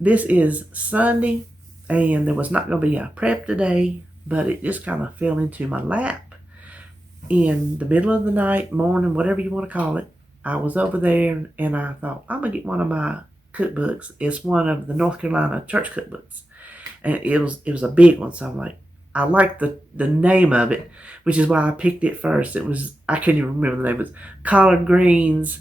this is Sunday, and there was not going to be a prep today, but it just kind of fell into my lap in the middle of the night, morning, whatever you want to call it. I was over there, and I thought, I'm going to get one of my cookbooks. It's one of the North Carolina church cookbooks, and it was a big one. So I'm like, I like the name of it, which is why I picked it first. It was, I can't even remember the name. It was collard greens,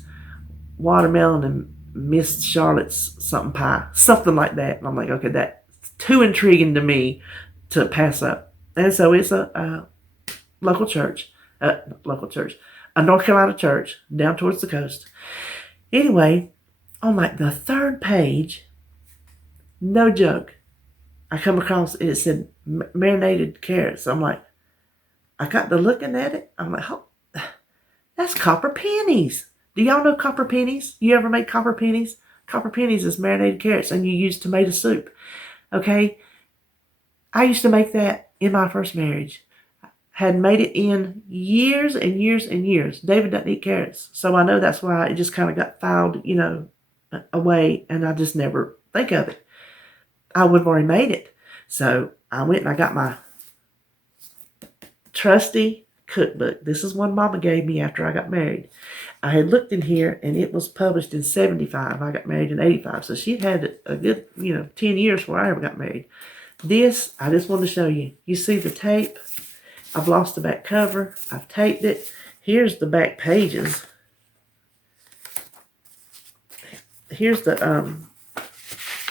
watermelon, and Miss Charlotte's something pie, something like that. And I'm like, okay, that's too intriguing to me to pass up. And so it's a local church, a North Carolina church down towards the coast. Anyway, on like the third page, no joke, I come across it said marinated carrots. I'm like, I got to looking at it. I'm like, oh, that's copper pennies. Do y'all know copper pennies? You ever make copper pennies? Copper pennies is marinated carrots, and you use tomato soup. Okay, I used to make that in my first marriage. Had made it in years and years and years. David doesn't eat carrots, so I know that's why it just kind of got filed, away, and I just never think of it. I would have already made it. So I went and I got my trusty cookbook. This is one Mama gave me after I got married. I had looked in here, and it was published in 75. I got married in 85. So she had a good, 10 years before I ever got married. This, I just wanted to show you. You see the tape? I've lost the back cover. I've taped it. Here's the back pages. Here's the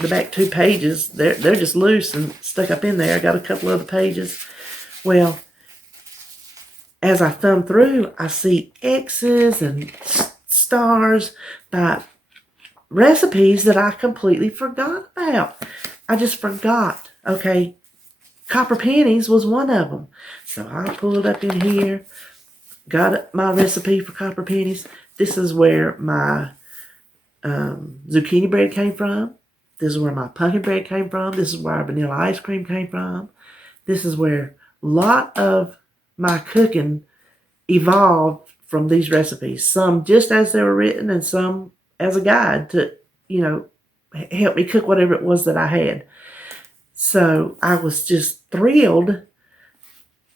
back 2 pages. They're just loose and stuck up in there. I got a couple other pages. Well, as I thumb through, I see X's and stars by recipes that I completely forgot about. I just forgot. Okay, copper pennies was one of them. So I pulled up in here, got my recipe for copper pennies. This is where my zucchini bread came from. This is where my pumpkin bread came from. This is where our vanilla ice cream came from. This is where a lot of my cooking evolved from these recipes. Some just as they were written, and some as a guide to, help me cook whatever it was that I had. So I was just thrilled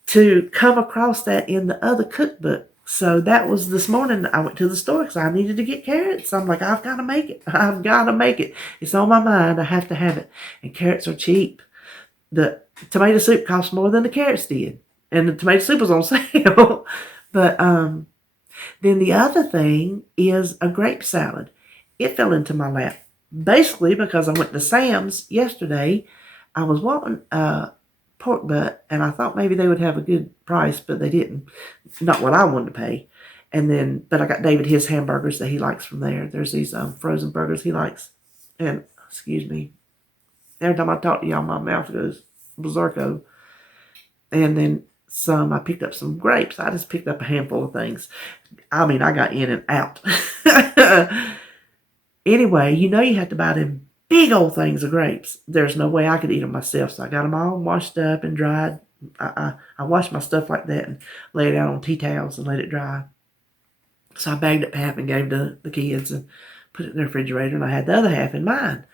to come across that in the other cookbook. So that was this morning. I went to the store because I needed to get carrots. I'm like, I've got to make it. I've got to make it. It's on my mind. I have to have it. And carrots are cheap. The tomato soup cost more than the carrots did. And the tomato soup was on sale. But then the other thing is a grape salad. It fell into my lap. Basically because I went to Sam's yesterday. I was wanting pork butt, and I thought maybe they would have a good price, but they didn't. Not what I wanted to pay. And then, but I got David his hamburgers that he likes from there. There's these frozen burgers he likes. And, excuse me, every time I talk to y'all, my mouth goes berserko. And then I picked up some grapes. I just picked up a handful of things. I mean, I got in and out. Anyway, you have to buy them big old things of grapes. There's no way I could eat them myself, so I got them all washed up and dried. I washed my stuff like that and laid it out on tea towels and let it dry. So I bagged up half and gave to the kids and put it in the refrigerator, and I had the other half in mine.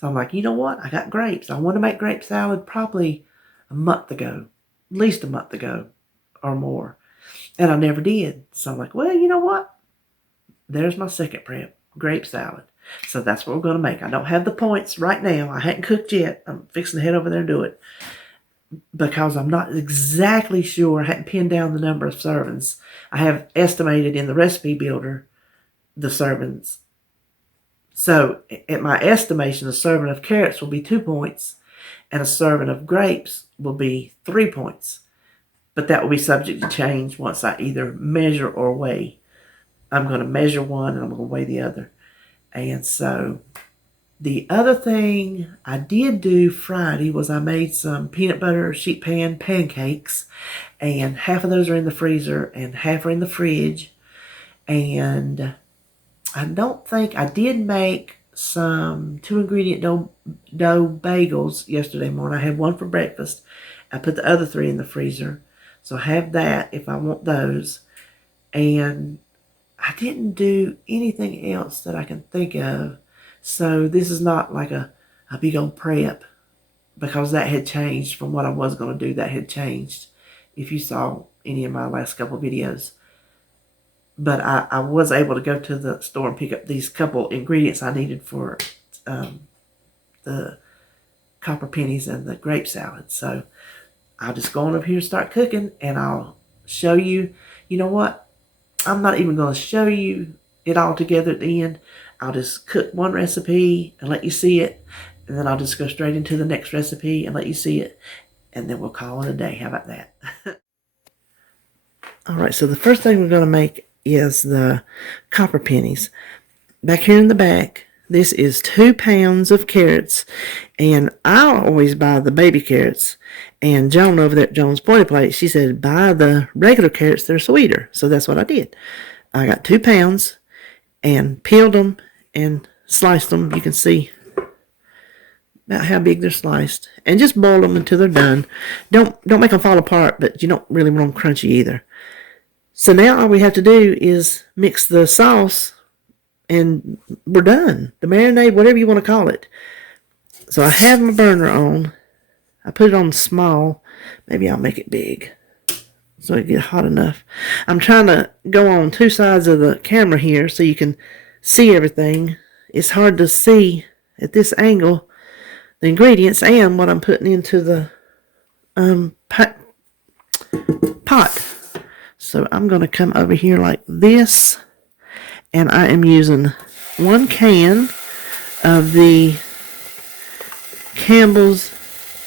So I'm like, you know what? I got grapes. I want to make grape salad probably a month ago, at least a month ago or more, and I never did. So I'm like, well, you know what? There's my second prep, grape salad. So that's what we're going to make. I don't have the points right now. I hadn't cooked yet. I'm fixing to head over there and do it because I'm not exactly sure. I hadn't pinned down the number of servings. I have estimated in the recipe builder the servings. So at my estimation, a serving of carrots will be 2 points and a serving of grapes will be 3 points. But that will be subject to change once I either measure or weigh. I'm going to measure one and I'm going to weigh the other. And so the other thing I did do Friday was I made some peanut butter sheet pan pancakes, and half of those are in the freezer and half are in the fridge. And I don't think I did make some 2-ingredient dough bagels yesterday morning. I had one for breakfast. I put the other 3 in the freezer. So I have that if I want those. And I didn't do anything else that I can think of. So this is not like a a big old prep, because that had changed from what I was going to do. That had changed if you saw any of my last couple videos. But I was able to go to the store and pick up these couple ingredients I needed for the copper pennies and the grape salad. So I'll just go on up here and start cooking, and I'll show you. You know what? I'm not even going to show you it all together at the end. I'll just cook one recipe and let you see it, and then I'll just go straight into the next recipe and let you see it, and then we'll call it a day. How about that? All right, so the first thing we're going to make is the copper pennies. Back here in the back, this is 2 pounds of carrots, and I always buy the baby carrots. And Joan over there at Joan's Pointy Plate, she said, buy the regular carrots, they're sweeter. So that's what I did. I got 2 pounds and peeled them and sliced them. You can see about how big they're sliced. And just boil them until they're done. Don't make them fall apart, but you don't really want them crunchy either. So now all we have to do is mix the sauce, and we're done. The marinade, whatever you want to call it. So I have my burner on. I put it on small. Maybe I'll make it big so it get hot enough. I'm trying to go on 2 sides of the camera here so you can see everything. It's hard to see at this angle the ingredients and what I'm putting into the pot. So I'm going to come over here like this, and I am using 1 can of the Campbell's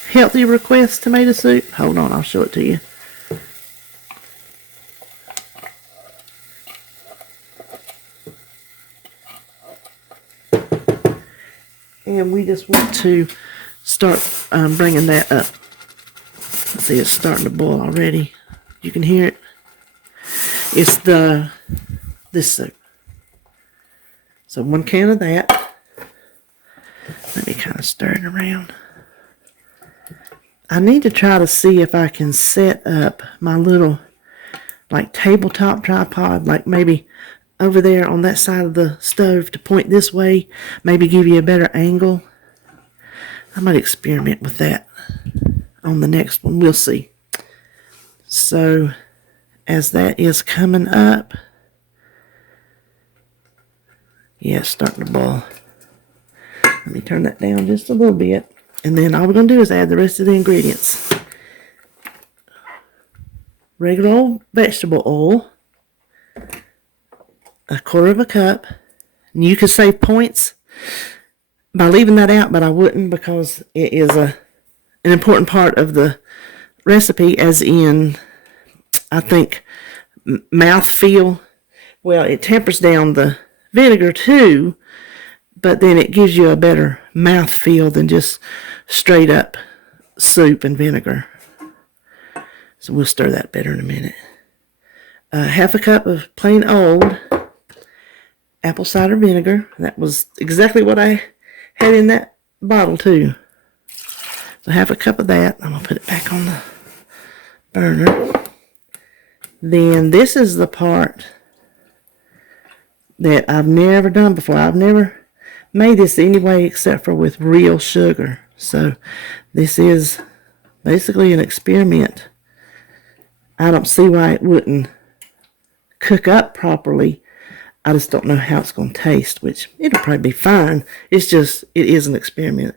Healthy Request tomato soup. Hold on, I'll show it to you. And we just want to start bringing that up. See, it's starting to boil already. You can hear it. It's this soup. So 1 can of that. Let me kind of stir it around. I need to try to see if I can set up my little like tabletop tripod, like maybe over there on that side of the stove to point this way, maybe give you a better angle. I might experiment with that on the next one. We'll see. So as that is coming up, yeah, it's starting to boil. Let me turn that down just a little bit. And then all we're going to do is add the rest of the ingredients. Regular old vegetable oil. 1/4 cup. And you could save points by leaving that out, but I wouldn't, because it is an important part of the recipe, as in, I think, mouthfeel. Well, it tempers down the vinegar too, but then it gives you a better mouthfeel than just straight up soup and vinegar. So we'll stir that better in a minute. 1/2 cup of plain old apple cider vinegar. That was exactly what I had in that bottle too. So 1/2 cup of that. I'm going to put it back on the burner. Then this is the part that I've never done before. I've never made this anyway except for with real sugar. So this is basically an experiment. I don't see why it wouldn't cook up properly. I just don't know how it's going to taste, which it'll probably be fine. It's just, it is an experiment.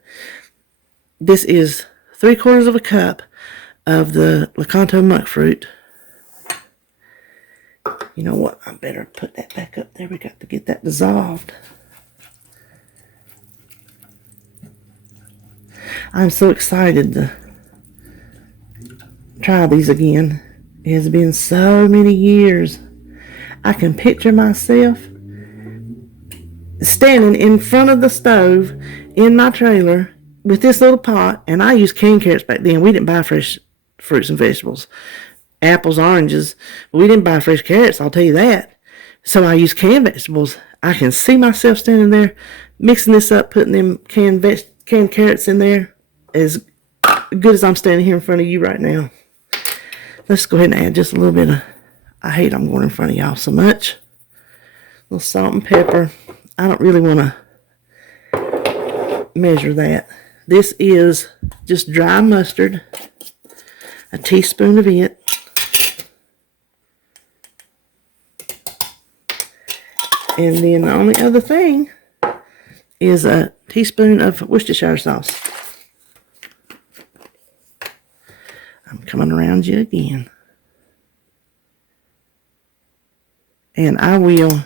This is 3/4 cup of the Lakanto monk fruit. You know what? I better put that back up there. We got to get that dissolved. I'm so excited to try these again. It has been so many years. I can picture myself standing in front of the stove in my trailer with this little pot, and I used canned carrots back then. We didn't buy fresh fruits and vegetables. Apples, oranges, but we didn't buy fresh carrots, I'll tell you that. So I used canned vegetables. I can see myself standing there, mixing this up, putting them canned carrots in there, as good as I'm standing here in front of you right now. Let's go ahead and add just a little bit of, I hate I'm going in front of y'all so much. A little salt and pepper. I don't really want to measure that. This is just dry mustard, a teaspoon of it. And then the only other thing is a teaspoon of Worcestershire sauce. I'm coming around you again. And I will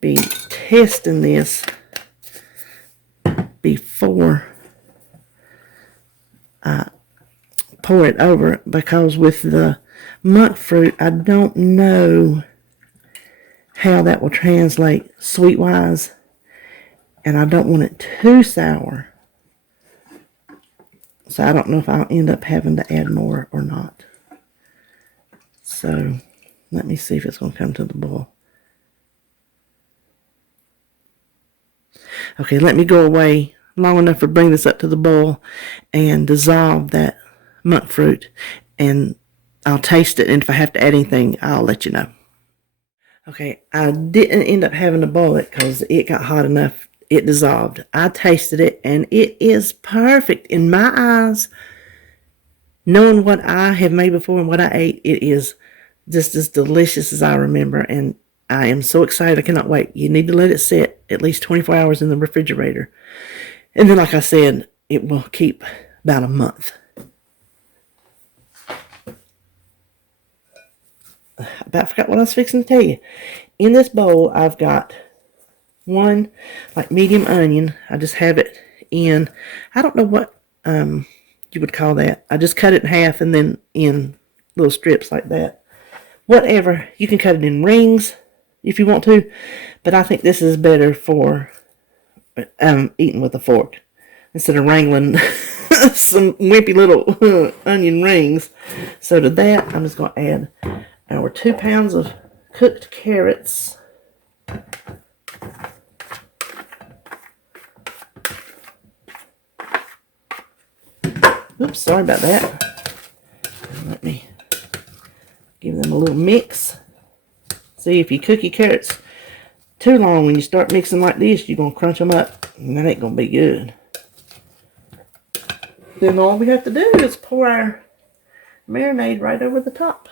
be testing this before I pour it over, because with the monk fruit, I don't know how that will translate sweet-wise, and I don't want it too sour. So I don't know if I'll end up having to add more or not. So let me see if it's going to come to the boil. Okay, let me go away long enough to bring this up to the boil and dissolve that monk fruit. And I'll taste it, and if I have to add anything, I'll let you know. Okay, I didn't end up having to boil it because it got hot enough. It dissolved. I tasted it, and it is perfect in my eyes. Knowing what I have made before and what I ate, it is just as delicious as I remember, and I am so excited. I cannot wait. You need to let it sit at least 24 hours in the refrigerator. And then, like I said, it will keep about a month. I about forgot what I was fixing to tell you. In this bowl, I've got one like medium onion. I just have it in, I don't know what you would call that. I just cut it in half and then in little strips like that. Whatever. You can cut it in rings if you want to, but I think this is better for eating with a fork instead of wrangling some wimpy little onion rings. So to that, I'm just going to add our 2 pounds of cooked carrots. Oops, sorry about that. Let me give them a little mix. See, if you cook your carrots too long, when you start mixing like this, you're going to crunch them up, and that ain't going to be good. Then all we have to do is pour our marinade right over the top.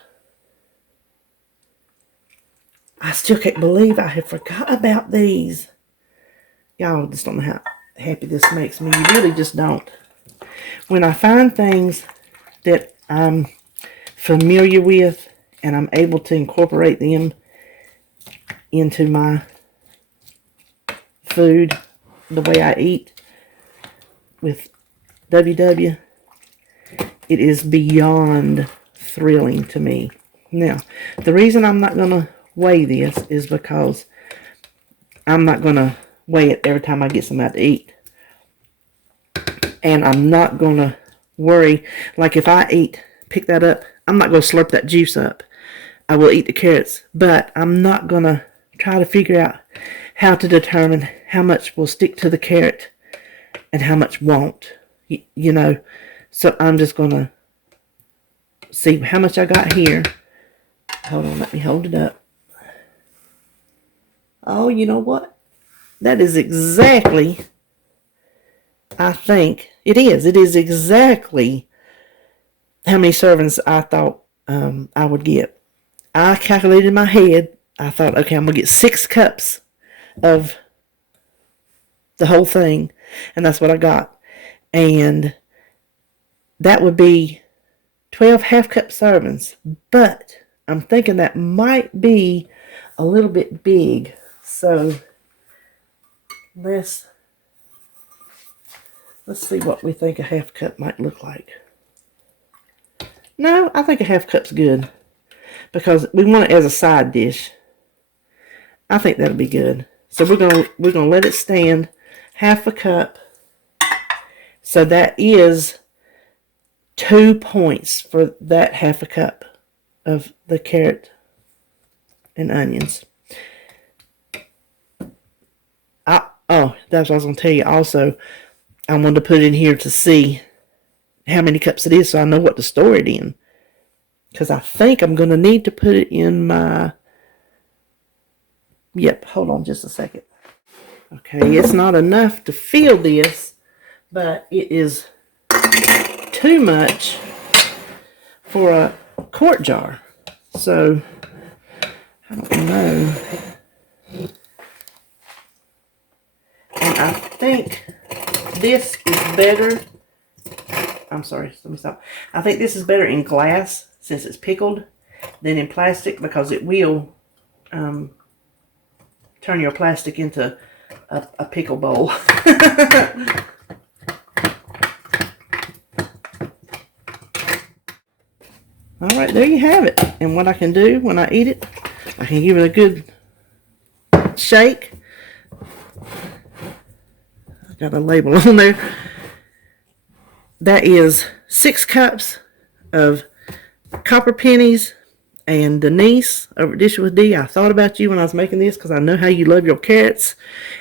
I still can't believe I had forgot about these. Y'all just don't know how happy this makes me. You really just don't. When I find things that I'm familiar with and I'm able to incorporate them into my food, the way I eat with WW, it is beyond thrilling to me. Now, the reason I'm not going to weigh this is because I'm not going to weigh it every time I get some out to eat. And I'm not going to worry, like if I pick that up, I'm not going to slurp that juice up. I will eat the carrots, but I'm not going to try to figure out how to determine how much will stick to the carrot and how much won't. You know, so I'm just going to see how much I got here. Hold on, let me hold it up. Oh, you know what? That is exactly, I think, it is exactly how many servings I thought I would get. I calculated in my head. I thought, okay, I'm going to get 6 cups of the whole thing, and that's what I got. And that would be 12 half-cup servings, but I'm thinking that might be a little bit big. So let's see what we think a half cup might look like. No, I think a half cup's good because we want it as a side dish. I think that'll be good. So we're gonna let it stand half a cup. So that is 2 points for that half a cup of the carrot and onions. That's what I was going to tell you. Also, I wanted to put it in here to see how many cups it is so I know what to store it in. Because I think I'm going to need to put it in my... Yep, hold on just a second. Okay, it's not enough to fill this, but it is too much for a quart jar. So, I don't know. And I think this is better. I'm sorry, let me stop. I think this is better in glass since it's pickled than in plastic, because it will turn your plastic into a pickle bowl. Alright, there you have it. And what I can do when I eat it, I can give it a good shake. I've got a label on there. That is 6 cups of copper pennies. And Denise over at Dish with D, I thought about you when I was making this because I know how you love your carrots.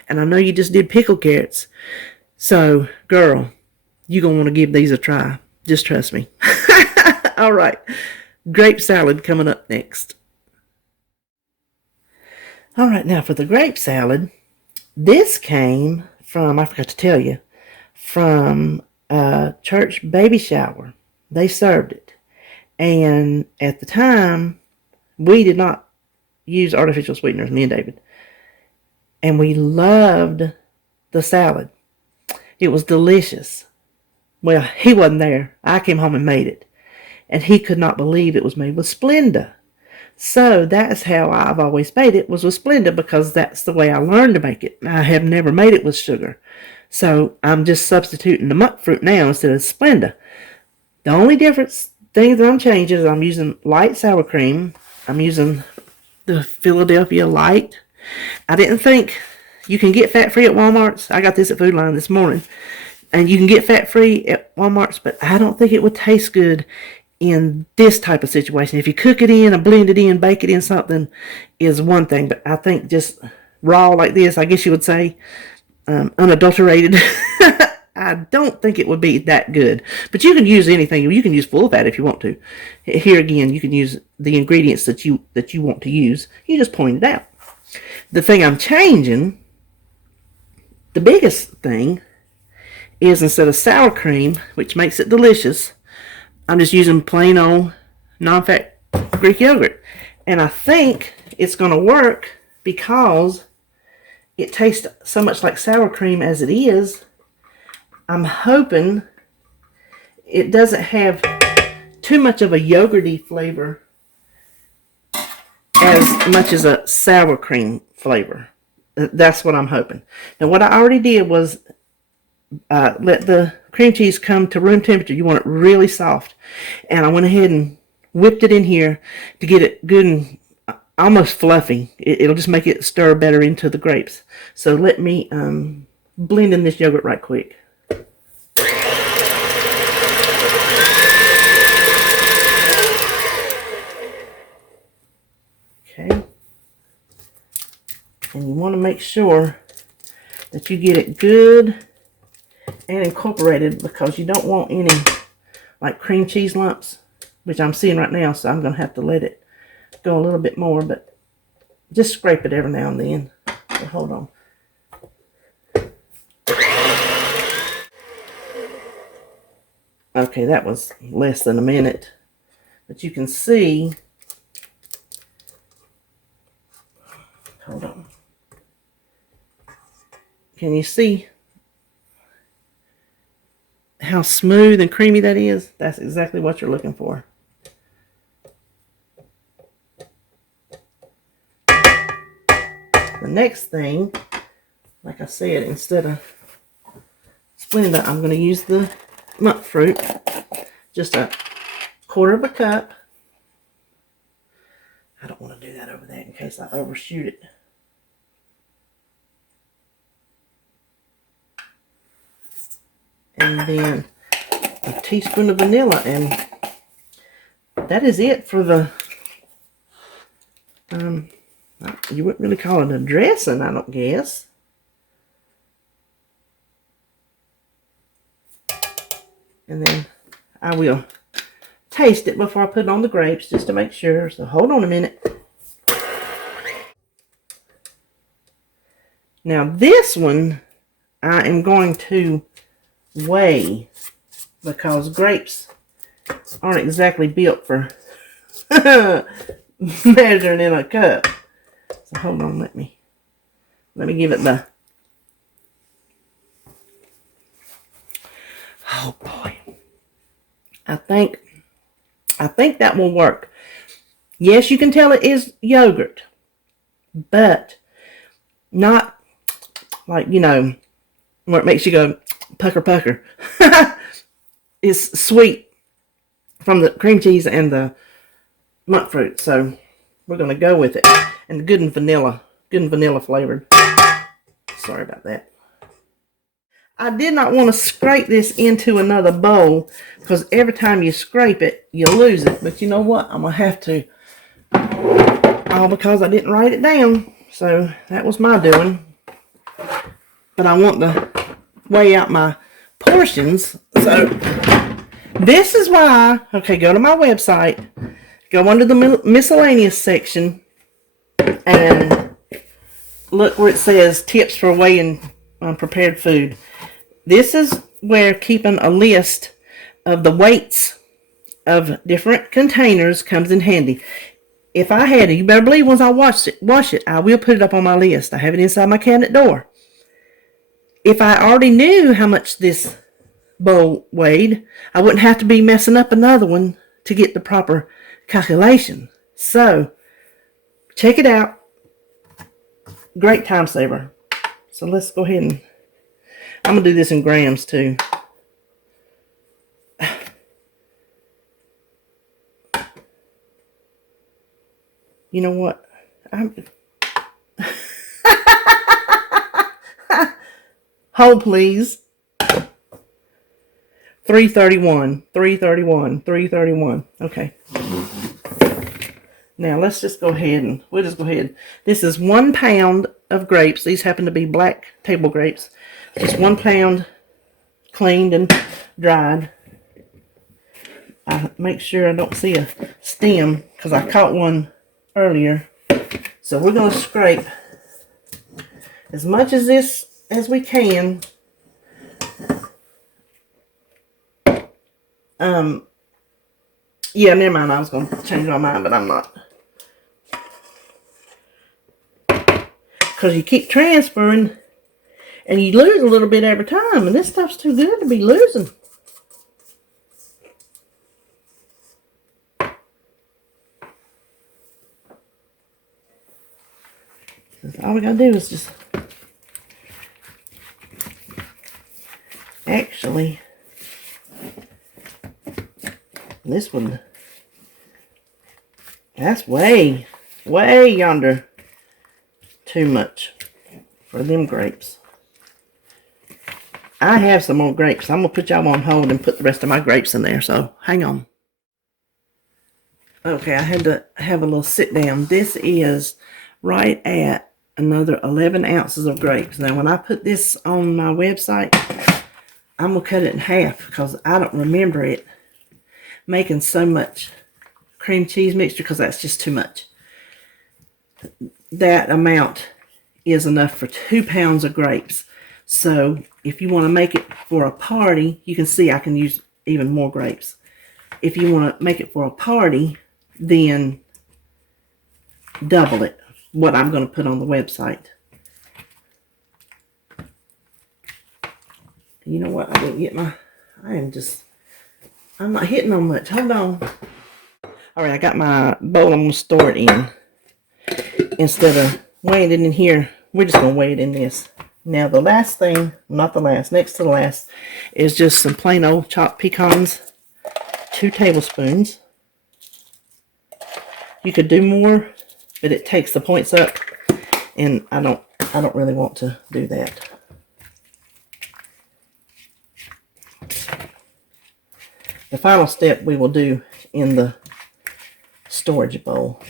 And I know you just did pickled carrots. So, girl, you're going to want to give these a try. Just trust me. All right. Grape salad coming up next. All right, now for the grape salad, this came from, I forgot to tell you, from a church baby shower. They served it. And at the time, we did not use artificial sweeteners, me and David. And we loved the salad. It was delicious. Well, he wasn't there. I came home and made it. And he could not believe it was made with Splenda. So that's how I've always made it, was with Splenda, because that's the way I learned to make it. I have never made it with sugar. So I'm just substituting the monk fruit now instead of Splenda. The only thing that I'm changing is I'm using light sour cream. I'm using the Philadelphia Light. I didn't think you can get fat-free at Walmart's. I got this at Food Line this morning. And you can get fat-free at Walmart's, but I don't think it would taste good in this type of situation. If you cook it in or blend it in, bake it in something, is one thing. But I think just raw like this, I guess you would say, unadulterated, I don't think it would be that good. But you can use anything. You can use full fat if you want to. Here again, you can use the ingredients that you want to use. You just point it out. The thing I'm changing, the biggest thing, is instead of sour cream, which makes it delicious, I'm just using plain old non-fat Greek yogurt. And I think it's going to work because it tastes so much like sour cream as it is. I'm hoping it doesn't have too much of a yogurty flavor as much as a sour cream flavor. That's what I'm hoping. Now, what I already did was let the cream cheese come to room temperature. You want it really soft. And I went ahead and whipped it in here to get it good and almost fluffy. It'll just make it stir better into the grapes. So let me blend in this yogurt right quick. Okay. And you want to make sure that you get it good and incorporated, because you don't want any like cream cheese lumps, which I'm seeing right now, so I'm going to have to let it go a little bit more, but just scrape it every now and then. So hold on. Okay, that was less than a minute, but you can see, hold on. Can you see how smooth and creamy that is? That's exactly what you're looking for. The next thing, like I said, instead of Splenda, I'm going to use the monk fruit. Just a quarter of a cup. I don't want to do that over there in case I overshoot it. And then a teaspoon of vanilla, and that is it for the, you wouldn't really call it a dressing, I don't guess. And then I will taste it before I put it on the grapes, just to make sure. So hold on a minute. Now this one I am going to weigh because grapes aren't exactly built for measuring in a cup. So hold on, let me give it the, oh boy. I think that will work. Yes, you can tell it is yogurt, but not like, you know, where it makes you go pucker pucker. It's sweet from the cream cheese and the monk fruit, so we're going to go with it. And good and vanilla flavored. Sorry about that. I did not want to scrape this into another bowl because every time you scrape it, you lose it. But you know what? I'm going to have to. All because I didn't write it down. So that was my doing. But I want to weigh out my portions. So this is why, okay, go to my website. Go under the miscellaneous section. And look where it says tips for weighing prepared food. This is where keeping a list of the weights of different containers comes in handy. If I had it, you better believe once I wash it, I will put it up on my list. I have it inside my cabinet door. If I already knew how much this bowl weighed, I wouldn't have to be messing up another one to get the proper calculation. So, check it out. Great time saver. So let's go ahead and I'm going to do this in grams too. You know what? Hold please. 331. Okay. Now let's just go ahead and This is 1 pound of grapes. These happen to be black table grapes. Just 1 pound cleaned and dried. I make sure I don't see a stem because I caught one earlier. So we're going to scrape as much of this as we can. Yeah, never mind. I was going to change my mind, but I'm not. Because you keep transferring and you lose a little bit every time. And this stuff's too good to be losing. All we gotta do is just actually this one, that's way yonder too much for them grapes. I have some more grapes. I'm gonna put y'all on hold and put the rest of my grapes in there, so hang on. Okay, I had to have a little sit down. This is right at another 11 ounces of grapes. Now, when I put this on my website, I'm going to cut it in half because I don't remember it making so much cream cheese mixture because that's just too much. That amount is enough for 2 pounds of grapes. So, if you want to make it for a party, you can see I can use even more grapes. If you want to make it for a party, then double it. What I'm going to put on the website. You know what? I didn't get my... I'm not hitting on much. Hold on. Alright, I got my bowl. I'm going to store it in. Instead of weighing it in here, we're just going to weigh it in this. Now, the last thing, not the last, next to the last, is just some plain old chopped pecans. 2 tablespoons. You could do more, but it takes the points up, and I don't really want to do that. The final step we will do in the storage bowl.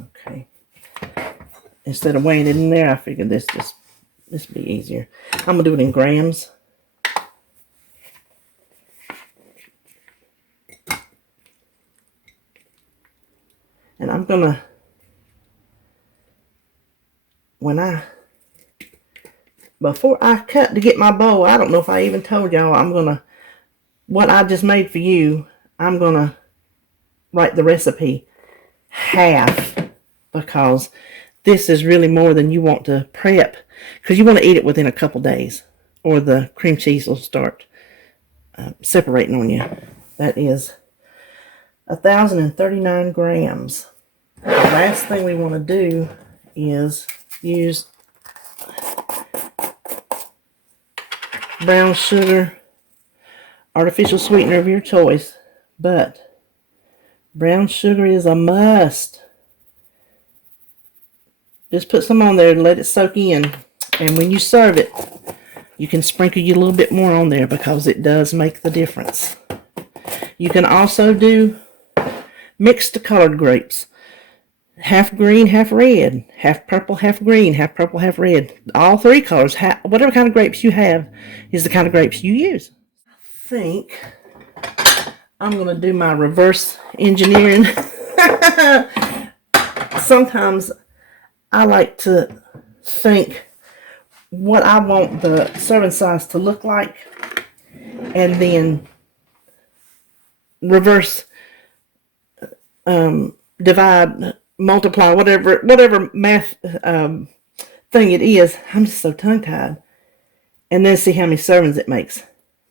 Okay. Instead of weighing it in there, I figured this would be easier. I'm gonna do it in grams. And I'm going to, before I cut to get my bowl, I don't know if I even told y'all, what I just made for you, I'm going to write the recipe half, because this is really more than you want to prep, because you want to eat it within a couple days, or the cream cheese will start separating on you. That is 1,039 grams. The last thing we want to do is use brown sugar, artificial sweetener of your choice, but brown sugar is a must. Just put some on there and let it soak in. And when you serve it, you can sprinkle you a little bit more on there, because it does make the difference. You can also do mixed colored grapes. Half green, half red. Half purple, half green. Half purple, half red. All three colors. Whatever kind of grapes you have is the kind of grapes you use. I think I'm going to do my reverse engineering. Sometimes I like to think what I want the serving size to look like, and then reverse, divide, multiply, whatever math thing it is. I'm just so tongue-tied. And then see how many servings it makes,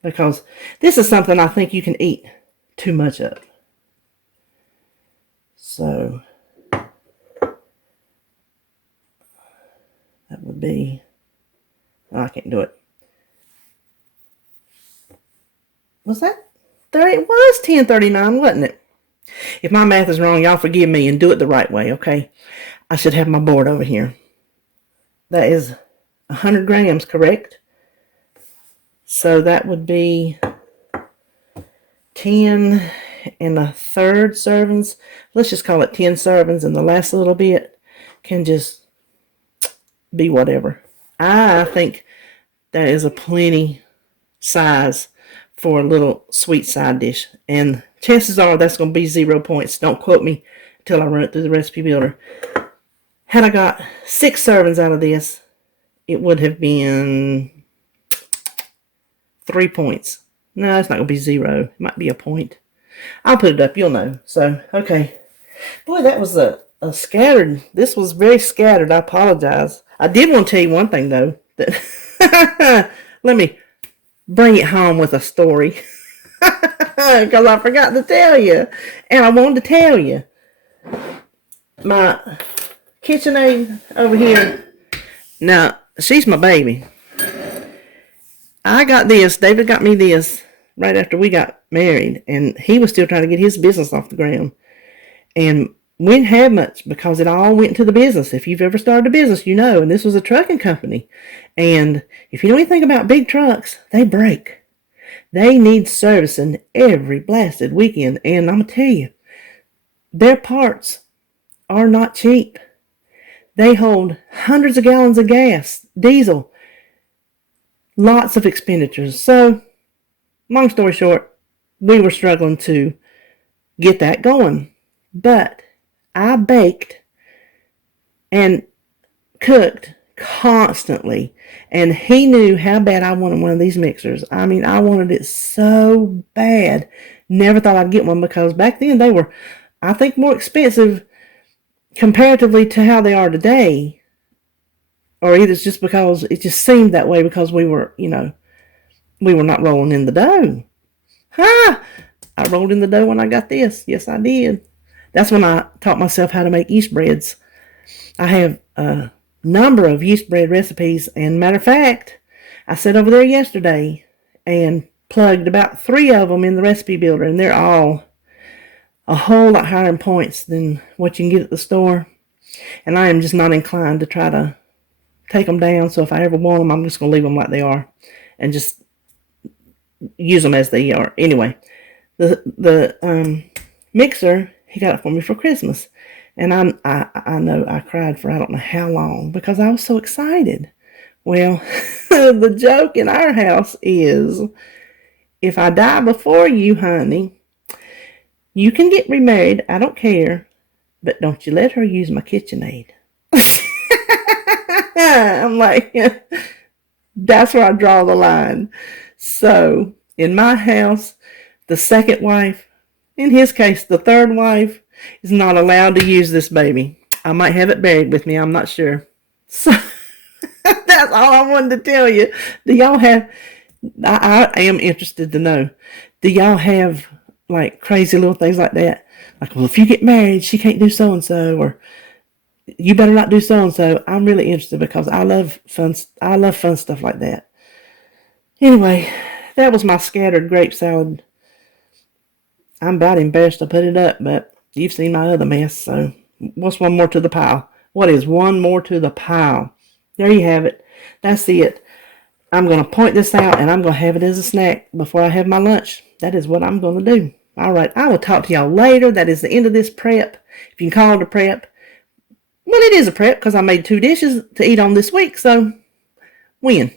because this is something I think you can eat too much of. So that would be, oh, I can't do it. Was that 30? It was 10:39, wasn't it? If my math is wrong, y'all forgive me and do it the right way, okay? I should have my board over here. That is 100 grams, correct? So that would be 10 1/3 servings. Let's just call it 10 servings, and the last little bit can just be whatever. I think that is a plenty size for a little sweet side dish. And chances are that's going to be 0 points. Don't quote me until I run it through the recipe builder. Had I got 6 servings out of this, it would have been 3 points. No, it's not going to be 0. It might be a point. I'll put it up. You'll know. So, okay. Boy, that was a scattered. This was very scattered. I apologize. I did want to tell you one thing, though. That let me bring it home with a story. Because I forgot to tell you. And I wanted to tell you. My KitchenAid over here. Now, she's my baby. I got this. David got me this right after we got married. And he was still trying to get his business off the ground. And we didn't have much because it all went into the business. If you've ever started a business, you know. And this was a trucking company. And if you know anything about big trucks, they break. They need servicing every blasted weekend. And I'm going to tell you, their parts are not cheap. They hold hundreds of gallons of gas, diesel, lots of expenditures. So, long story short, we were struggling to get that going. But I baked and cooked constantly, and he knew how bad I wanted one of these mixers. I mean, I wanted it so bad. Never thought I'd get one, because back then they were, I think, more expensive comparatively to how they are today. Or either it's just because it just seemed that way because we were, we were not rolling in the dough. Ha! I rolled in the dough when I got this. Yes, I did. That's when I taught myself how to make yeast breads. I have a number of yeast bread recipes, and matter of fact, I sat over there yesterday and plugged about 3 of them in the recipe builder, and they're all a whole lot higher in points than what you can get at the store. And I am just not inclined to try to take them down, so if I ever want them, I'm just going to leave them like they are and just use them as they are. Anyway, the mixer, he got it for me for Christmas. And I know I cried for I don't know how long because I was so excited. Well, the joke in our house is, if I die before you, honey, you can get remarried. I don't care. but don't you let her use my KitchenAid. I'm like, that's where I draw the line. So, in my house, the second wife, in his case, the third wife, is not allowed to use this baby. I might have it buried with me. I'm not sure. So, that's all I wanted to tell you. Do y'all have, I am interested to know, do y'all have like crazy little things like that? Like, well, if you get married, she can't do so-and-so, or you better not do so-and-so. I'm really interested because I love fun stuff like that. Anyway, that was my scattered grape salad. I'm about embarrassed to put it up, but you've seen my other mess, so what's one more to the pile? What is one more to the pile? There you have it. That's it. I'm going to point this out, and I'm going to have it as a snack before I have my lunch. That is what I'm going to do. All right, I will talk to y'all later. That is the end of this prep, if you can call it a prep. Well, it is a prep because I made 2 dishes to eat on this week, so win.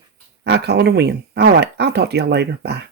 I call it a win. All right, I'll talk to y'all later. Bye.